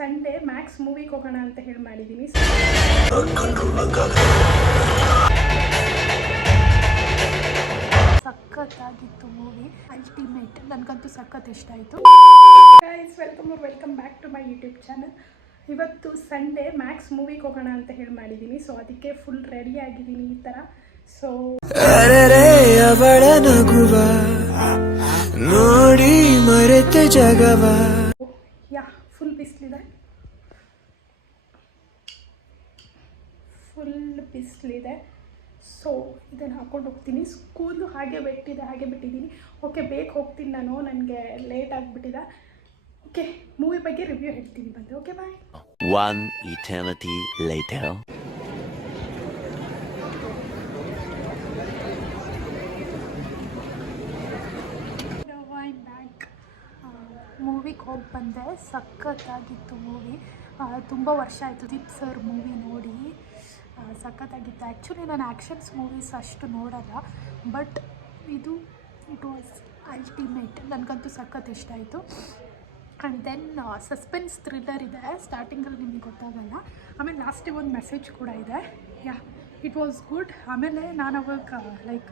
Sunday Max ಮೂವಿಗೆ ಹೋಗೋಣ ಅಂತ ಹೇಳಿ ಮಾಡಿದ್ದೀನಿ. ಸಖತ್ತಾಗಿತ್ತು ಮೂವಿ, ಅಲ್ಟಿಮೇಟ್. ನನಗಂತೂ ಸಖತ್ ಇಷ್ಟ ಆಯಿತು. Guys, welcome back to my YouTube channel. ಇವತ್ತು ಸಂಡೇ ಮ್ಯಾಕ್ಸ್ ಮೂವಿಗೆ ಹೋಗೋಣ ಅಂತ ಹೇಳಿ ಮಾಡಿದ್ದೀನಿ. ಸೊ ಅದಕ್ಕೆ ಫುಲ್ ರೆಡಿ ಆಗಿದ್ದೀನಿ ಈ ಥರ. ಸೊ ಅವಳ ನಗುವ ನೋಡಿ ಮರೆತೆ ಜಗವ. ಯಾ, ಫುಲ್ ಬಿಸಿಲಿದೆ, ಸೊ ಇದನ್ನು ಹಾಕೊಂಡು ಹೋಗ್ತೀನಿ. ಸ್ಕೂಲು ಹಾಗೆ ಬಿಟ್ಟಿದ್ದೀನಿ. ಓಕೆ, ಬೇಗ ಹೋಗ್ತೀನಿ ನಾನು, ನನಗೆ ಲೇಟ್ ಆಗಿಬಿಟ್ಟಿದೆ. ಓಕೆ, ಮೂವಿ ಬಗ್ಗೆ ರಿವ್ಯೂ ಹೇಳ್ತೀನಿ ಬಂದು. ಓಕೆ, ಬಾಯ್. One eternity later. ಮೂವಿಗೆ ಹೋಗಿ ಬಂದೆ, ಸಖತ್ತಾಗಿತ್ತು ಮೂವಿ. ತುಂಬ ವರ್ಷ ಆಯಿತು ದೀಪ್ ಸರ್ ಮೂವಿ ನೋಡಿ. ಸಖತ್ತಾಗಿತ್ತು. ಆ್ಯಕ್ಚುಲಿ ನಾನು ಆ್ಯಕ್ಷನ್ಸ್ ಮೂವೀಸ್ ಅಷ್ಟು ನೋಡಲ್ಲ, ಬಟ್ ಇಟ್ ವಾಸ್ ಅಲ್ಟಿಮೇಟ್. ನನಗಂತೂ ಸಖತ್ ಇಷ್ಟ ಆಯಿತು. ಆ್ಯಂಡ್ ದೆನ್ ಸಸ್ಪೆನ್ಸ್ ಥ್ರಿಲ್ಲರ್ ಇದೆ. ಸ್ಟಾರ್ಟಿಂಗಲ್ಲಿ ನಿಮಗೆ ಗೊತ್ತಾಗಲ್ಲ, ಆಮೇಲೆ ಲಾಸ್ಟಿಗೆ ಒಂದು ಮೆಸೇಜ್ ಕೂಡ ಇದೆ. ಯಾ, ಇಟ್ ವಾಸ್ ಗುಡ್. ಆಮೇಲೆ ನಾನು ಅವಾಗ ಲೈಕ್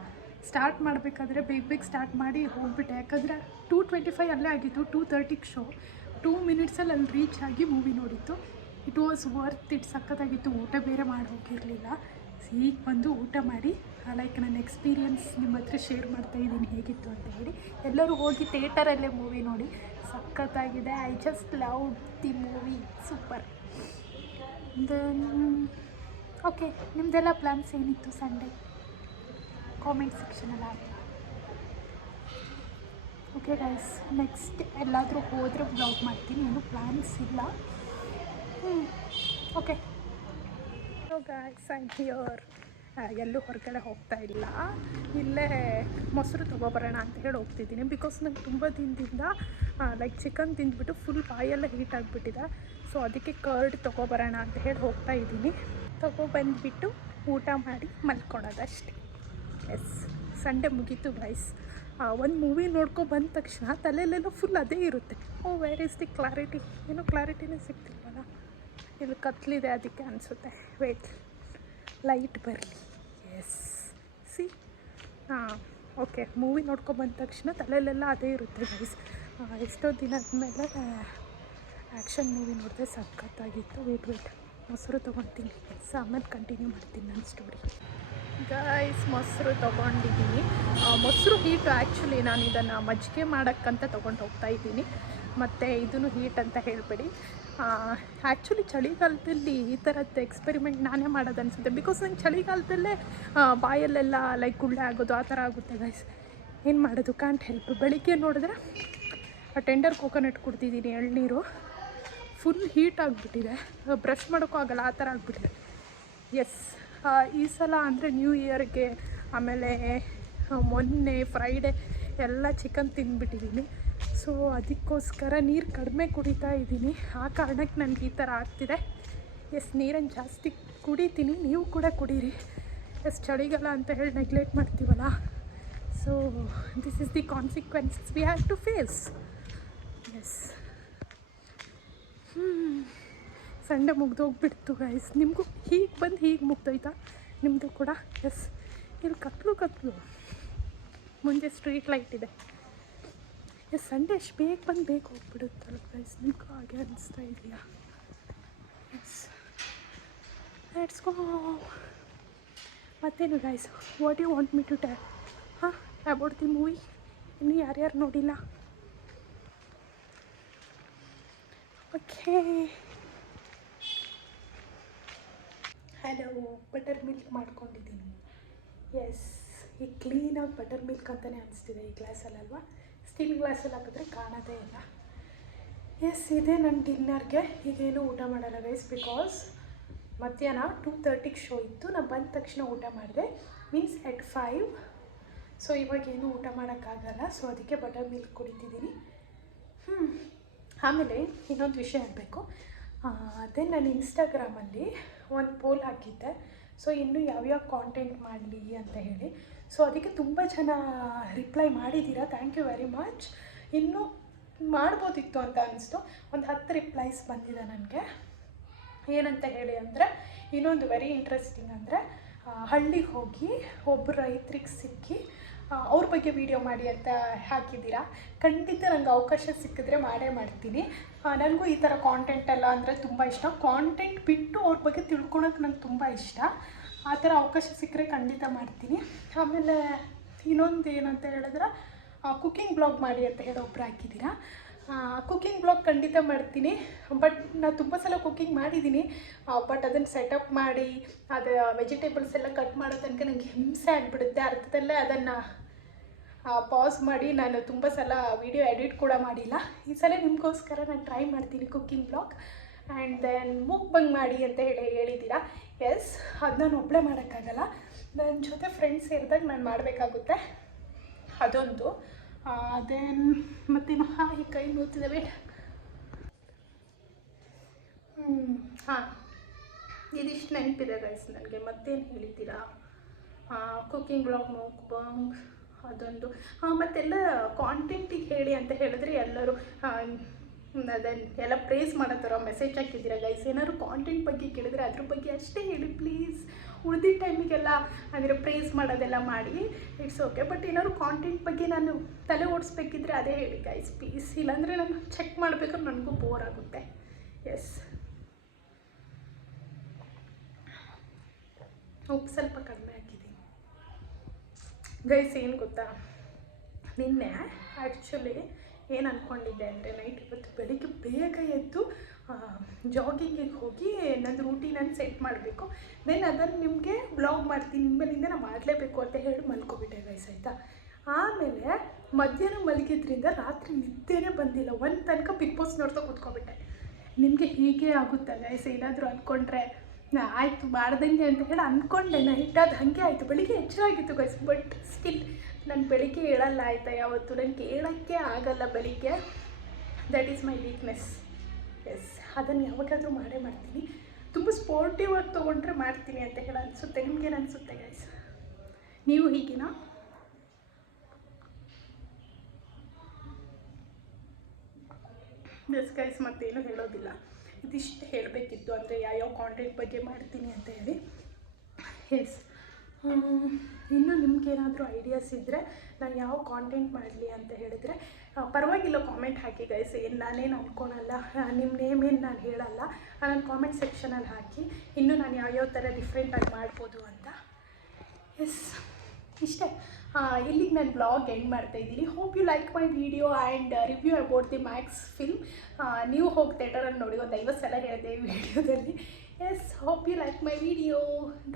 ಸ್ಟಾರ್ಟ್ ಮಾಡಬೇಕಾದ್ರೆ ಬೇಗ ಸ್ಟಾರ್ಟ್ ಮಾಡಿ ಹೋಗ್ಬಿಟ್ಟೆ. ಯಾಕಂದರೆ 2:25 ಅಲ್ಲೇ ಆಗಿತ್ತು, 2:30 ಶೋ. 2 ಮಿನಿಟ್ಸಲ್ಲಿ ಅಲ್ಲಿ ರೀಚ್ ಆಗಿ ಮೂವಿ ನೋಡಿತ್ತು. It was worth it. ಸಖತ್ತಾಗಿತ್ತು. ಊಟ ಬೇರೆ ಮಾಡಿ ಹೋಗಿರಲಿಲ್ಲ. ಈಗ ಬಂದು ಊಟ ಮಾಡಿ ಲೈಕ್ ನನ್ನ ಎಕ್ಸ್ಪೀರಿಯನ್ಸ್ ನಿಮ್ಮ ಹತ್ರ ಶೇರ್ ಮಾಡ್ತಾಯಿದ್ದೀನಿ ಹೇಗಿತ್ತು ಅಂತ ಹೇಳಿ. ಎಲ್ಲರೂ ಹೋಗಿ ಥಿಯೇಟರಲ್ಲೇ ಮೂವಿ ನೋಡಿ, ಸಖತ್ತಾಗಿದೆ. I just love the movie, super. Then okay, ನಿಮ್ಮದೆಲ್ಲ ಪ್ಲ್ಯಾನ್ಸ್ ಏನಿತ್ತು ಸಂಡೇ? ಕಾಮೆಂಟ್ ಸೆಕ್ಷನಲ್ಲಿ ಆಗಿ. ಓಕೆ ಗೈಸ್, ನೆಕ್ಸ್ಟ್ ಎಲ್ಲಾದರೂ ಹೋದರೆ ಬ್ಲಾಗ್ ಮಾಡ್ತೀನಿ. ಏನು ಪ್ಲ್ಯಾನ್ಸ್ ಇಲ್ಲ. Okay, so guys, I am here. ಎಲ್ಲೂ ಹೊರಗಡೆ ಹೋಗ್ತಾ ಇಲ್ಲ, ಇಲ್ಲೇ ಮೊಸರು ತೊಗೊಬರೋಣ ಅಂತ ಹೇಳಿ ಹೋಗ್ತಿದ್ದೀನಿ. ಬಿಕಾಸ್ ನಂಗೆ ತುಂಬ ದಿನದಿಂದ ಲೈಕ್ ಚಿಕನ್ ತಿಂದ್ಬಿಟ್ಟು ಫುಲ್ ಬಾಯೆಲ್ಲ ಹೀಟ್ ಆಗಿಬಿಟ್ಟಿದೆ. ಸೊ ಅದಕ್ಕೆ ಕರ್ಡ್ ತೊಗೊಬರೋಣ ಅಂತ ಹೇಳಿ ಹೋಗ್ತಾ ಇದ್ದೀನಿ. ತೊಗೊಬಂದುಬಿಟ್ಟು ಊಟ ಮಾಡಿ ಮಲ್ಕೊಳೋದಷ್ಟೇ. ಎಸ್, ಸಂಡೇ ಮುಗೀತು ಗೈಸ್. ಒಂದು ಮೂವಿ ಬಂದ ತಕ್ಷಣ ತಲೆಯಲ್ಲೆಲ್ಲ ಫುಲ್ ಅದೇ ಇರುತ್ತೆ. Where is the clarity? ಏನೋ ಕ್ಲಾರಿಟಿನೇ ಸಿಗ್ತಿಲ್ವಲ್ಲ. ಇಲ್ಲಿ ಕತ್ಲಿದೆ, ಅದಕ್ಕೆ ಅನಿಸುತ್ತೆ. ವೇಟ್, ಲೈಟ್ ಬರಲಿ. Yes, see. ಓಕೆ, ಮೂವಿ ಬಂದ ತಕ್ಷಣ ತಲೆಯಲ್ಲೆಲ್ಲ ಅದೇ ಇರುತ್ತೆ ಗೈಸ್. ಎಷ್ಟೋ ದಿನದ ಮೇಲೆ ಆ್ಯಕ್ಷನ್ ಮೂವಿ ನೋಡಿದೆ, ಸಖತ್ತಾಗಿತ್ತು. ವೇಟ್, ಮೊಸರು ತೊಗೊತೀನಿ. ಎಸ್, ಆಮೇಲೆ ಕಂಟಿನ್ಯೂ ಮಾಡ್ತೀನಿ ನನ್ನ ಸ್ಟೋರಿ. ಗೈಸ್, ಮೊಸರು ತೊಗೊಂಡಿದ್ದೀನಿ. ಮೊಸರು ಹೀಟು. ಆ್ಯಕ್ಚುಲಿ ನಾನು ಇದನ್ನು ಮಜ್ಜಿಗೆ ಮಾಡೋಕ್ಕಂತ ತೊಗೊಂಡು ಹೋಗ್ತಾ ಇದ್ದೀನಿ. ಮತ್ತು ಇದೂ ಹೀಟ್ ಅಂತ ಹೇಳಬೇಡಿ. ಆ್ಯಕ್ಚುಲಿ ಚಳಿಗಾಲದಲ್ಲಿ ಈ ಥರದ್ದು ಎಕ್ಸ್ಪೆರಿಮೆಂಟ್ ನಾನೇ ಮಾಡೋದು ಅನಿಸುತ್ತೆ. ಬಿಕಾಸ್ ನಂಗೆ ಚಳಿಗಾಲದಲ್ಲೇ ಬಾಯಲ್ಲೆಲ್ಲ ಲೈಕ್ ಗುಳ್ಳೆ ಆಗೋದು ಆ ಥರ ಆಗುತ್ತೆ ಗೈಸ್. ಏನು ಮಾಡೋದು, ಕಾಂಟ್ ಹೆಲ್ಪ್. ಬೆಳಿಗ್ಗೆ ನೋಡಿದ್ರೆ ಟೆಂಡರ್ ಕೋಕೋನಟ್ ಕುಡ್ತಿದ್ದೀನಿ, ಎಳ್ನೀರು. ಫುಲ್ ಹೀಟ್ ಆಗಿಬಿಟ್ಟಿದೆ, ಬ್ರಷ್ ಮಾಡೋಕ್ಕೂ ಆಗಲ್ಲ, ಆ ಥರ ಆಗಿಬಿಟ್ಟಿದೆ. ಎಸ್, ಈ ಸಲ ಅಂದರೆ ನ್ಯೂ ಇಯರ್ಗೆ ಆಮೇಲೆ ಮೊನ್ನೆ ಫ್ರೈಡೇ ಎಲ್ಲ ಚಿಕನ್ ತಿಂದುಬಿಟ್ಟಿದ್ದೀನಿ. ಸೊ ಅದಕ್ಕೋಸ್ಕರ ನೀರು ಕಡಿಮೆ ಕುಡಿತಾ ಇದ್ದೀನಿ. ಆ ಕಾರಣಕ್ಕೆ ನನಗೆ ಈ ಥರ ಆಗ್ತಿದೆ. ಎಸ್, ನೀರನ್ನು ಜಾಸ್ತಿ ಕುಡಿತೀನಿ, ನೀವು ಕೂಡ ಕುಡೀರಿ. ಎಸ್, ಚಳಿಗಾಲ ಅಂತ ಹೇಳಿ ನೆಗ್ಲೆಕ್ಟ್ ಮಾಡ್ತೀವಲ್ಲ. So this is the consequences we have to face. Yes, Sunday ಮುಗ್ದೋಗ್ಬಿಡ್ತು ಗೈಸ್. ನಿಮಗೂ ಹೀಗೆ ಮುಗ್ದೋಯ್ತಾ ನಿಮ್ಮದು ಕೂಡ? ಎಸ್, ಇಲ್ಲಿ ಕತ್ಲು ಮುಂದೆ ಸ್ಟ್ರೀಟ್ ಲೈಟ್ ಇದೆ. ಎಸ್, ಸಂಡೇ ಅಷ್ಟು ಬೇಗ ಹೋಗ್ಬಿಡುತ್ತಲ್ಲ ಗೈಸ್. ನಿಮಗೂ ಹಾಗೆ ಅನಿಸ್ತಾ ಇದೆಯಾ? Yes, let's go. ಮತ್ತೇನು guys, what you want me to tell about the movie? ಇನ್ನೂ ಯಾರ್ಯಾರು ನೋಡಿಲ್ಲ? Okay, hello. ಬಟರ್ ಮಿಲ್ಕ್ ಮಾಡ್ಕೊಂಡಿದ್ದೀನಿ. ಎಸ್, ಈಗ ಕ್ಲೀನಾಗಿ ಬಟರ್ ಮಿಲ್ಕ್ ಅಂತಲೇ ಅನಿಸ್ತಿದೆ ಈ ಗ್ಲಾಸಲ್ಲಲ್ವಾ. ಸ್ಟೀಲ್ ಗ್ಲಾಸಲ್ಲಿ ಹಾಕಿದ್ರೆ ಕಾಣೋದೇ ಇಲ್ಲ. ಎಸ್, ಇದೇ ನನ್ನ ಡಿನ್ನರ್ಗೆ. ಈಗೇನು ಊಟ ಮಾಡಲ್ಲ ಗೈಸ್, ಬಿಕಾಸ್ ಮಧ್ಯಾಹ್ನ 2:30 ಶೋ ಇತ್ತು. ನಾನು ಬಂದ ತಕ್ಷಣ ಊಟ ಮಾಡಿದೆ, ಮೀನ್ಸ್ at 5. ಸೊ ಇವಾಗೇನು ಊಟ ಮಾಡೋಕ್ಕಾಗಲ್ಲ. ಸೊ ಅದಕ್ಕೆ ಬಟರ್ ಮಿಲ್ಕ್ ಕುಡಿತಿದ್ದೀನಿ. ಆಮೇಲೆ ಇನ್ನೊಂದು ವಿಷಯ ಹೇಳಬೇಕು. ಅದೇ ನಾನು ಇನ್ಸ್ಟಾಗ್ರಾಮಲ್ಲಿ ಒಂದು ಪೋಲ್ ಹಾಕಿದ್ದೆ. ಸೊ ಇನ್ನೂ ಯಾವ್ಯಾವ ಕಾಂಟೆಂಟ್ ಮಾಡಲಿ ಅಂತ ಹೇಳಿ. ಸೊ ಅದಕ್ಕೆ ತುಂಬ ಜನ ರಿಪ್ಲೈ ಮಾಡಿದ್ದೀರಾ, ಥ್ಯಾಂಕ್ ಯು ವೆರಿ ಮಚ್. ಇನ್ನೂ ಮಾಡ್ಬೋದಿತ್ತು ಅಂತ ಅನಿಸ್ತು. ಒಂದು 10 ರಿಪ್ಲೈಸ್ ಬಂದಿದೆ ನನಗೆ. ಏನಂತ ಹೇಳಿ ಅಂದರೆ, ಇನ್ನೊಂದು ವೆರಿ ಇಂಟ್ರೆಸ್ಟಿಂಗ್ ಅಂದರೆ, ಹಳ್ಳಿಗೆ ಹೋಗಿ ಒಬ್ಬರು ರೈತರಿಗೆ ಸಿಕ್ಕಿ ಅವ್ರ ಬಗ್ಗೆ ವೀಡಿಯೋ ಮಾಡಿ ಅಂತ ಹಾಕಿದ್ದೀರಾ. ಖಂಡಿತ ನನಗೆ ಅವಕಾಶ ಸಿಕ್ಕಿದ್ರೆ ಮಾಡೇ ಮಾಡ್ತೀನಿ. ನನಗೂ ಈ ಥರ ಕಾಂಟೆಂಟ್ ಎಲ್ಲ ಅಂದರೆ ತುಂಬ ಇಷ್ಟ. ಕಾಂಟೆಂಟ್ ಬಿಟ್ಟು ಅವ್ರ ಬಗ್ಗೆ ತಿಳ್ಕೊಳಕ್ಕೆ ನಂಗೆ ತುಂಬ ಇಷ್ಟ. ಆ ಥರ ಅವಕಾಶ ಸಿಕ್ಕರೆ ಖಂಡಿತ ಮಾಡ್ತೀನಿ. ಆಮೇಲೆ ಇನ್ನೊಂದು ಏನಂತ ಹೇಳಿದ್ರೆ, ಕುಕ್ಕಿಂಗ್ ಬ್ಲಾಗ್ ಮಾಡಿ ಅಂತ ಹೇಳಿ ಒಬ್ರು ಹಾಕಿದ್ದೀರಾ. ಕುಕ್ಕಿಂಗ್ ಬ್ಲಾಗ್ ಖಂಡಿತ ಮಾಡ್ತೀನಿ. ಬಟ್ ನಾನು ತುಂಬ ಸಲ ಕುಕ್ಕಿಂಗ್ ಮಾಡಿದ್ದೀನಿ. ಬಟ್ ಅದನ್ನು ಸೆಟಪ್ ಮಾಡಿ ಅದು ವೆಜಿಟೇಬಲ್ಸ್ ಎಲ್ಲ ಕಟ್ ಮಾಡೋ ತನಕ ನನಗೆ ಹಿಂಸೆ ಆಗಿಬಿಡುತ್ತೆ. ಅರ್ಥದಲ್ಲೇ ಅದನ್ನು ಪಾಸ್ ಮಾಡಿ ನಾನು ತುಂಬ ಸಲ ವೀಡಿಯೋ ಎಡಿಟ್ ಕೂಡ ಮಾಡಿಲ್ಲ. ಈ ಸಲ ನಿಮಗೋಸ್ಕರ ನಾನು ಟ್ರೈ ಮಾಡ್ತೀನಿ ಕುಕ್ಕಿಂಗ್ ಬ್ಲಾಗ್. ಆ್ಯಂಡ್ ದೆನ್ ಮುಕ್ಬಂಗ್ ಮಾಡಿ ಅಂತ ಹೇಳಿದ್ದೀರಾ. ಎಸ್, ಅದು ನಾನು ಒಬ್ಬಳೇ ಮಾಡೋಕ್ಕಾಗಲ್ಲ, ನನ್ನ ಜೊತೆ ಫ್ರೆಂಡ್ಸ್ ಸೇರಿದಾಗ ನಾನು ಮಾಡಬೇಕಾಗುತ್ತೆ. ಅದೊಂದು. ದೆನ್ ಮತ್ತೇನು, ಈ ಕೈ ನೋಡ್ತಿದ್ದೆ ವೇಟ್. ಹಾಂ, ಇದಿಷ್ಟು ನೆನಪಿದೆ ಗೈಸ್ ನನಗೆ. ಮತ್ತೇನು ಹೇಳಿದ್ದೀರಾ? ಕುಕ್ಕಿಂಗ್ ಬ್ಲಾಗ್, ಮುಕ್ಬಂಗ್, ಅದೊಂದು. ಮತ್ತೆಲ್ಲ ಕಾಂಟೆಂಟಿಗೆ ಹೇಳಿ ಅಂತ ಹೇಳಿದ್ರೆ ಎಲ್ಲರೂ ಅದನ್ನೆಲ್ಲ ಪ್ರೇಸ್ ಮಾಡೋ ಥರ ಮೆಸೇಜ್ ಹಾಕಿದ್ದೀರಾ ಗೈಸ್. ಏನಾದ್ರು ಕಾಂಟೆಂಟ್ ಬಗ್ಗೆ ಕೇಳಿದ್ರೆ ಅದ್ರ ಬಗ್ಗೆ ಅಷ್ಟೇ ಹೇಳಿ ಪ್ಲೀಸ್. ಉಳಿದಿದ್ದ ಟೈಮಿಗೆಲ್ಲ ಅಂದರೆ ಪ್ರೇಸ್ ಮಾಡೋದೆಲ್ಲ ಮಾಡಿ, ಇಟ್ಸ್ ಓಕೆ. ಬಟ್ ಏನಾದ್ರು ಕಾಂಟೆಂಟ್ ಬಗ್ಗೆ ನಾನು ತಲೆ ಓಡಿಸ್ಬೇಕಿದ್ರೆ ಅದೇ ಹೇಳಿ ಗೈಸ್ ಪ್ಲೀಸ್. ಇಲ್ಲಾಂದರೆ ನಾನು ಚೆಕ್ ಮಾಡಬೇಕಾದ್ರೆ ನನಗೂ ಬೋರ್ ಆಗುತ್ತೆ. ಎಸ್, ಉಪ್ಪು ಸ್ವಲ್ಪ ಕಡಿಮೆ ಹಾಕಿದ್ದೀನಿ ಗೈಸ್. ಏನು ಗೊತ್ತಾ, ನಿನ್ನೆ ಆ್ಯಕ್ಚುಲಿ ಏನು ಅಂದ್ಕೊಂಡಿದ್ದೆ ಅಂದರೆ, ನೈಟ್ ಇವತ್ತು ಬೆಳಿಗ್ಗೆ ಬೇಗ ಎದ್ದು ಜಾಗಿಂಗಿಗೆ ಹೋಗಿ ನನ್ನ ರೂಟೀನನ್ನು ಸೆಟ್ ಮಾಡಬೇಕು. ದೆನ್ ಅದನ್ನು ನಿಮಗೆ ಬ್ಲಾಗ್ ಮಾಡ್ತೀನಿ, ನಿಮ್ಮಲ್ಲಿಂದ ನಾನು ಮಾಡಲೇಬೇಕು ಅಂತ ಹೇಳಿ ಮಲ್ಕೊಬಿಟ್ಟೆ ಗೈಸ್, ಆಯಿತಾ. ಆಮೇಲೆ ಮಧ್ಯಾಹ್ನ ಮಲಗಿದ್ರಿಂದ ರಾತ್ರಿ ನಿದ್ದೆನೇ ಬಂದಿಲ್ಲ. ಒಂದು ತನಕ ಬಿಗ್ ಬಾಸ್ ನೋಡ್ತಾ ಕೂತ್ಕೊಬಿಟ್ಟೆ. ನಿಮಗೆ ಹೀಗೆ ಆಗುತ್ತೆ ಗೈಸ್, ಏನಾದರೂ ಅಂದ್ಕೊಂಡ್ರೆ ಆಯಿತು ಮಾಡ್ದಂಗೆ ಅಂತ ಹೇಳಿ ಅಂದ್ಕೊಂಡೆ. ನೈಟ್ ಅದು ಹಾಗೆ ಆಯಿತು. ಬೆಳಿಗ್ಗೆ ಎಚ್ಚರ ಆಗಿತ್ತು ಗೈಸ್. ಬಟ್ ಸ್ಟಿಲ್ ನಾನು ಬೆಳಿಗ್ಗೆ ಹೇಳಲ್ಲ, ಆಯಿತಾ. ಯಾವತ್ತು ನನಗೆ ಹೇಳೋಕ್ಕೆ ಆಗಲ್ಲ ಬೆಳಿಗ್ಗೆ. That is my weakness. Yes, ಅದನ್ನು ಯಾವಾಗಾದರೂ ಮಾಡೇ ಮಾಡ್ತೀನಿ. ತುಂಬ ಸ್ಪೋರ್ಟಿವ್ ಆಗಿ ತೊಗೊಂಡ್ರೆ ಮಾಡ್ತೀನಿ ಅಂತ ಹೇಳಿ ಅನಿಸುತ್ತೆ. ನಿಮ್ಗೇನು ಅನಿಸುತ್ತೆ ಗೈಸ್? ನೀವು ಹೀಗಿನಾ? ಎಸ್ ಗೈಸ್, ಮತ್ತೇನು ಹೇಳೋದಿಲ್ಲ. ಇದಿಷ್ಟು ಹೇಳಬೇಕಿತ್ತು, ಅಂದರೆ ಯಾವ್ಯಾವ ಕಾಂಟೆಂಟ್ ಬಗ್ಗೆ ಮಾಡ್ತೀನಿ ಅಂತ ಹೇಳಿ. ಎಸ್, ಇನ್ನು ನಿಮ್ಗೇನಾದರೂ ಐಡಿಯಾಸ್ ಇದ್ದರೆ ನಾನು ಯಾವ ಕಾಂಟೆಂಟ್ ಮಾಡಲಿ ಅಂತ ಹೇಳಿದರೆ ಪರವಾಗಿಲ್ಲ, ಕಾಮೆಂಟ್ ಹಾಕಿ ಗೈಸ್. ಏನು ನಾನೇನು ಅಂದ್ಕೊಳಲ್ಲ, ನಿಮ್ಮ ನೇಮ್ ಏನು ನಾನು ಹೇಳಲ್ಲ. ನಾನು ಕಾಮೆಂಟ್ ಸೆಕ್ಷನಲ್ಲಿ ಹಾಕಿ ಇನ್ನೂ ನಾನು ಯಾವ್ಯಾವ ಥರ ಡಿಫ್ರೆಂಟಾಗಿ ಮಾಡ್ಬೋದು ಅಂತ. ಎಸ್, ಇಷ್ಟೇ. ಇಲ್ಲಿಗೆ ನಾನು ಬ್ಲಾಗ್ ಎಂಡ್ ಮಾಡ್ತಾಯಿದ್ದೀನಿ. Hope you like my video and review about the Max film. ನೀವು ಹೋಗಿ ಥಿಯೇಟರಲ್ಲಿ ನೋಡಿ, ಒಂದು 50 ಸಲ ಹೇಳಿದೆ ಈ ವಿಡಿಯೋದಲ್ಲಿ. Yes, hope you like my video.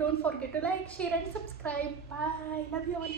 Don't forget to like, share and subscribe. Bye, love you all.